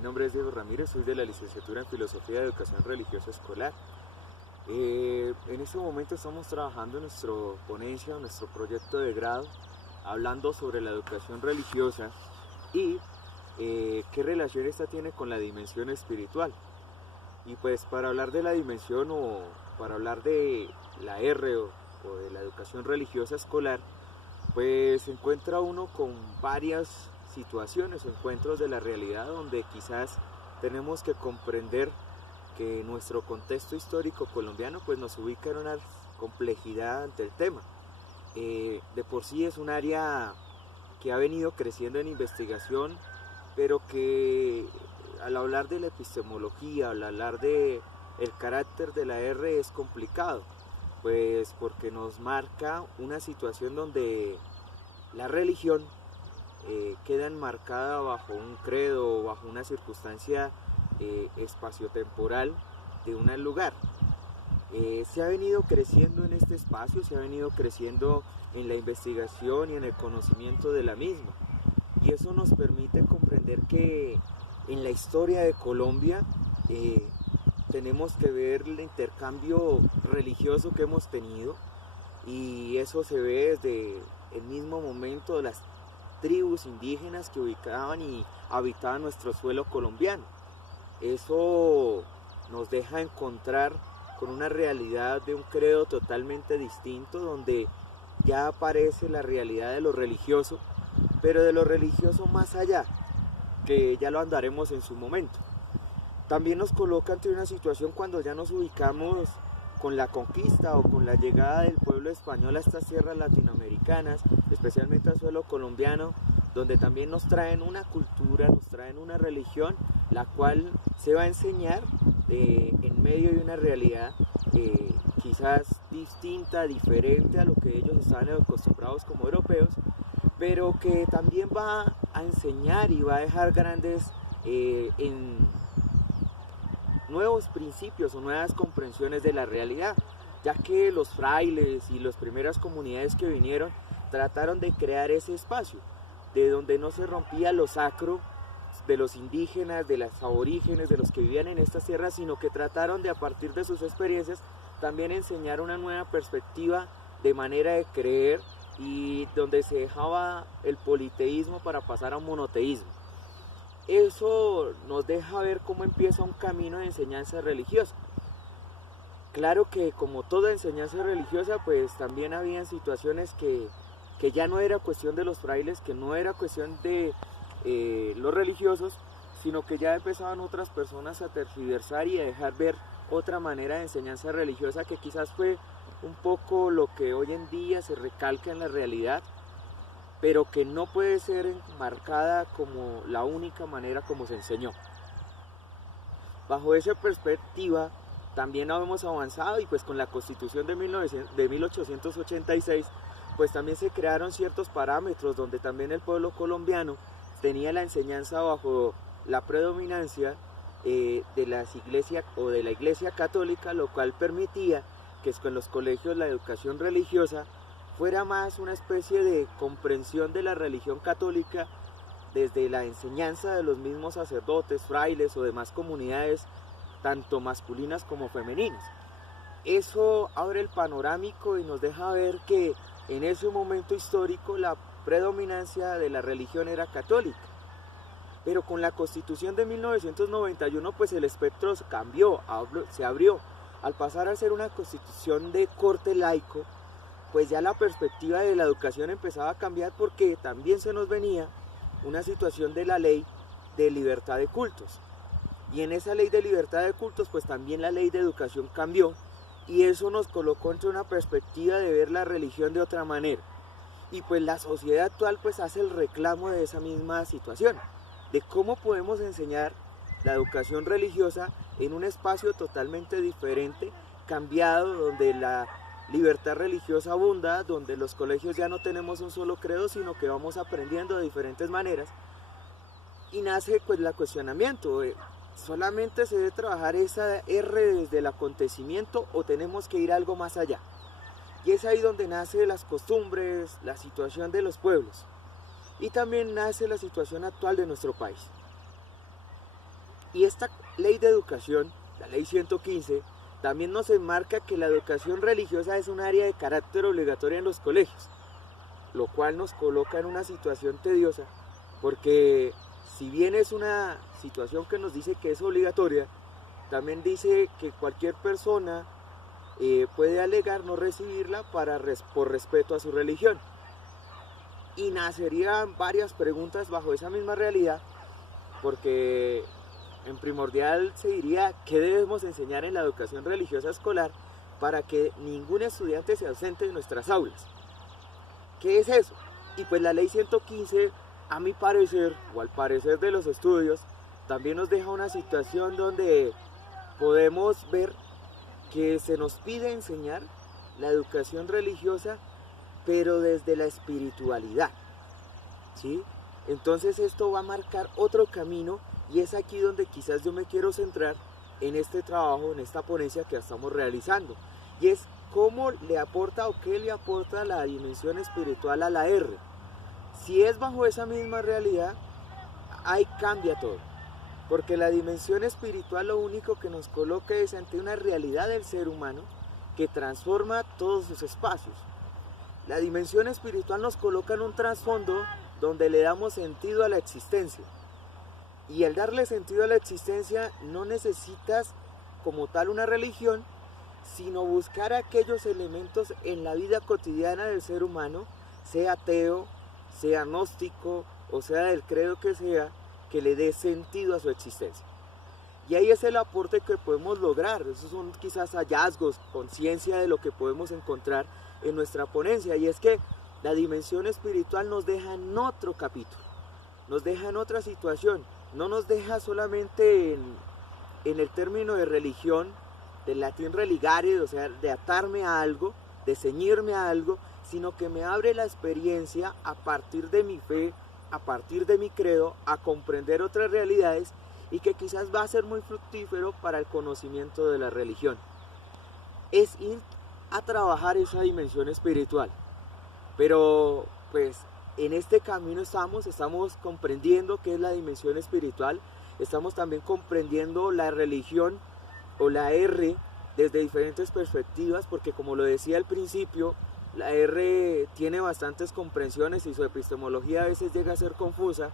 Mi nombre es Diego Ramírez, soy de la licenciatura en Filosofía de Educación Religiosa Escolar. En este momento estamos trabajando en nuestra ponencia, nuestro proyecto de grado, hablando sobre la educación religiosa y qué relación esta tiene con la dimensión espiritual. Y pues para hablar de la dimensión o para hablar de la R o de la educación religiosa escolar, pues se encuentra uno con varias situaciones, encuentros de la realidad donde quizás tenemos que comprender que nuestro contexto histórico colombiano pues nos ubica en una complejidad ante el tema. De por sí es un área que ha venido creciendo en investigación, pero que al hablar de la epistemología, al hablar de el carácter de la R es complicado, pues porque nos marca una situación donde la religión queda enmarcada bajo un credo o bajo una circunstancia espaciotemporal de un lugar. Se ha venido creciendo en este espacio, se ha venido creciendo en la investigación y en el conocimiento de la misma. Y eso nos permite comprender que en la historia de Colombia tenemos que ver el intercambio religioso que hemos tenido, y eso se ve desde el mismo momento de las tribus indígenas que ubicaban y habitaban nuestro suelo colombiano. Eso nos deja encontrar con una realidad de un credo totalmente distinto, donde ya aparece la realidad de lo religioso, pero de lo religioso más allá, que ya lo andaremos en su momento. También nos coloca ante una situación cuando ya nos ubicamos con la conquista o con la llegada del pueblo español a estas tierras latinoamericanas, especialmente al suelo colombiano, donde también nos traen una cultura, nos traen una religión, la cual se va a enseñar en medio de una realidad quizás distinta, diferente a lo que ellos estaban acostumbrados como europeos, pero que también va a enseñar y va a dejar grandes nuevos principios o nuevas comprensiones de la realidad, ya que los frailes y las primeras comunidades que vinieron trataron de crear ese espacio, de donde no se rompía lo sacro de los indígenas, de los aborígenes, de los que vivían en estas tierras, sino que trataron de, a partir de sus experiencias, también enseñar una nueva perspectiva de manera de creer, y donde se dejaba el politeísmo para pasar a un monoteísmo. Eso nos deja ver cómo empieza un camino de enseñanza religiosa. Claro que como toda enseñanza religiosa, pues también había situaciones que ya no era cuestión de los frailes, que no era cuestión de los religiosos, sino que ya empezaban otras personas a tergiversar y a dejar ver otra manera de enseñanza religiosa, que quizás fue un poco lo que hoy en día se recalca en la realidad, pero que no puede ser enmarcada como la única manera como se enseñó. Bajo esa perspectiva también hemos avanzado, y pues con la Constitución de 1886 pues también se crearon ciertos parámetros donde también el pueblo colombiano tenía la enseñanza bajo la predominancia de las iglesias o de la Iglesia Católica, lo cual permitía que con los colegios la educación religiosa fuera más una especie de comprensión de la religión católica desde la enseñanza de los mismos sacerdotes, frailes o demás comunidades, tanto masculinas como femeninas. Eso abre el panorámico y nos deja ver que en ese momento histórico la predominancia de la religión era católica. Pero con la Constitución de 1991 pues el espectro cambió, se abrió. Al pasar a ser una constitución de corte laico, pues ya la perspectiva de la educación empezaba a cambiar, porque también se nos venía una situación de la ley de libertad de cultos. Y en esa ley de libertad de cultos pues también la ley de educación cambió, y eso nos colocó entre una perspectiva de ver la religión de otra manera. Y pues la sociedad actual pues hace el reclamo de esa misma situación, de cómo podemos enseñar la educación religiosa en un espacio totalmente diferente, cambiado, donde la libertad religiosa abunda, donde los colegios ya no tenemos un solo credo, sino que vamos aprendiendo de diferentes maneras. Y nace pues el cuestionamiento, ¿solamente se debe trabajar esa R desde el acontecimiento o tenemos que ir algo más allá? Y es ahí donde nace las costumbres, la situación de los pueblos, y también nace la situación actual de nuestro país. Y esta ley de educación, la ley 115, también nos enmarca que la educación religiosa es un área de carácter obligatorio en los colegios, lo cual nos coloca en una situación tediosa, porque si bien es una situación que nos dice que es obligatoria, también dice que cualquier persona puede alegar no recibirla por respeto a su religión. Y nacerían varias preguntas bajo esa misma realidad, porque en primordial se diría qué debemos enseñar en la educación religiosa escolar para que ningún estudiante se ausente de nuestras aulas. ¿Qué es eso? Y pues la ley 115, a mi parecer, o al parecer de los estudios, también nos deja una situación donde podemos ver que se nos pide enseñar la educación religiosa, pero desde la espiritualidad, ¿sí? Entonces esto va a marcar otro camino, y es aquí donde quizás yo me quiero centrar en este trabajo, en esta ponencia que estamos realizando, y es cómo le aporta o qué le aporta la dimensión espiritual a la R. Si es bajo esa misma realidad, ahí cambia todo, porque la dimensión espiritual lo único que nos coloca es ante una realidad del ser humano que transforma todos sus espacios. La dimensión espiritual nos coloca en un trasfondo donde le damos sentido a la existencia. Y al darle sentido a la existencia no necesitas como tal una religión, sino buscar aquellos elementos en la vida cotidiana del ser humano, sea ateo, sea gnóstico o sea del credo que le dé sentido a su existencia. Y ahí es el aporte que podemos lograr. Esos son quizás hallazgos, conciencia de lo que podemos encontrar en nuestra ponencia, y es que la dimensión espiritual nos deja en otro capítulo, nos deja en otra situación, no nos deja solamente en el término de religión, del latín religare, o sea, de atarme a algo, de ceñirme a algo, sino que me abre la experiencia a partir de mi fe, a partir de mi credo, a comprender otras realidades, y que quizás va a ser muy fructífero para el conocimiento de la religión. Es ir a trabajar esa dimensión espiritual, pero pues en este camino estamos comprendiendo qué es la dimensión espiritual, estamos también comprendiendo la religión o la R desde diferentes perspectivas, porque como lo decía al principio, la R tiene bastantes comprensiones y su epistemología a veces llega a ser confusa,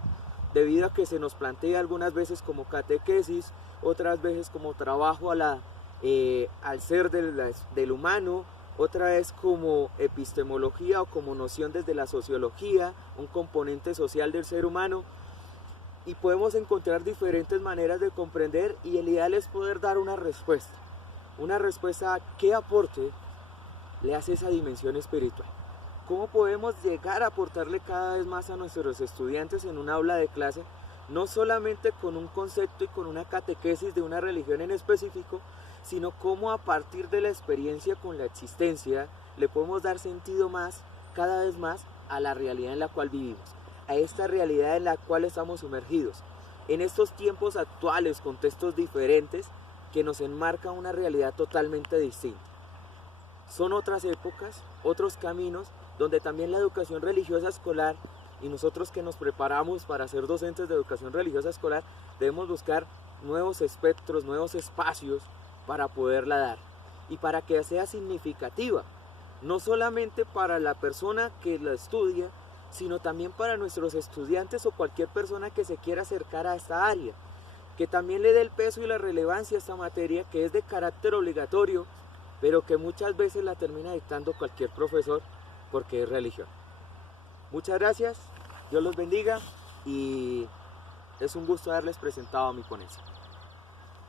debido a que se nos plantea algunas veces como catequesis, otras veces como trabajo al ser del humano, otra vez como epistemología o como noción desde la sociología, un componente social del ser humano, y podemos encontrar diferentes maneras de comprender, y el ideal es poder dar una respuesta a qué aporte le hace esa dimensión espiritual. ¿Cómo podemos llegar a aportarle cada vez más a nuestros estudiantes en un aula de clase, no solamente con un concepto y con una catequesis de una religión en específico, sino cómo a partir de la experiencia con la existencia le podemos dar sentido cada vez más a la realidad en la cual vivimos, a esta realidad en la cual estamos sumergidos, en estos tiempos actuales, contextos diferentes que nos enmarcan una realidad totalmente distinta. Son otras épocas, otros caminos, donde también la educación religiosa escolar, y nosotros que nos preparamos para ser docentes de educación religiosa escolar, debemos buscar nuevos espectros, nuevos espacios para poderla dar, y para que sea significativa, no solamente para la persona que la estudia, sino también para nuestros estudiantes o cualquier persona que se quiera acercar a esta área, que también le dé el peso y la relevancia a esta materia, que es de carácter obligatorio, pero que muchas veces la termina dictando cualquier profesor porque es religión. Muchas gracias, Dios los bendiga, y es un gusto haberles presentado mi ponencia.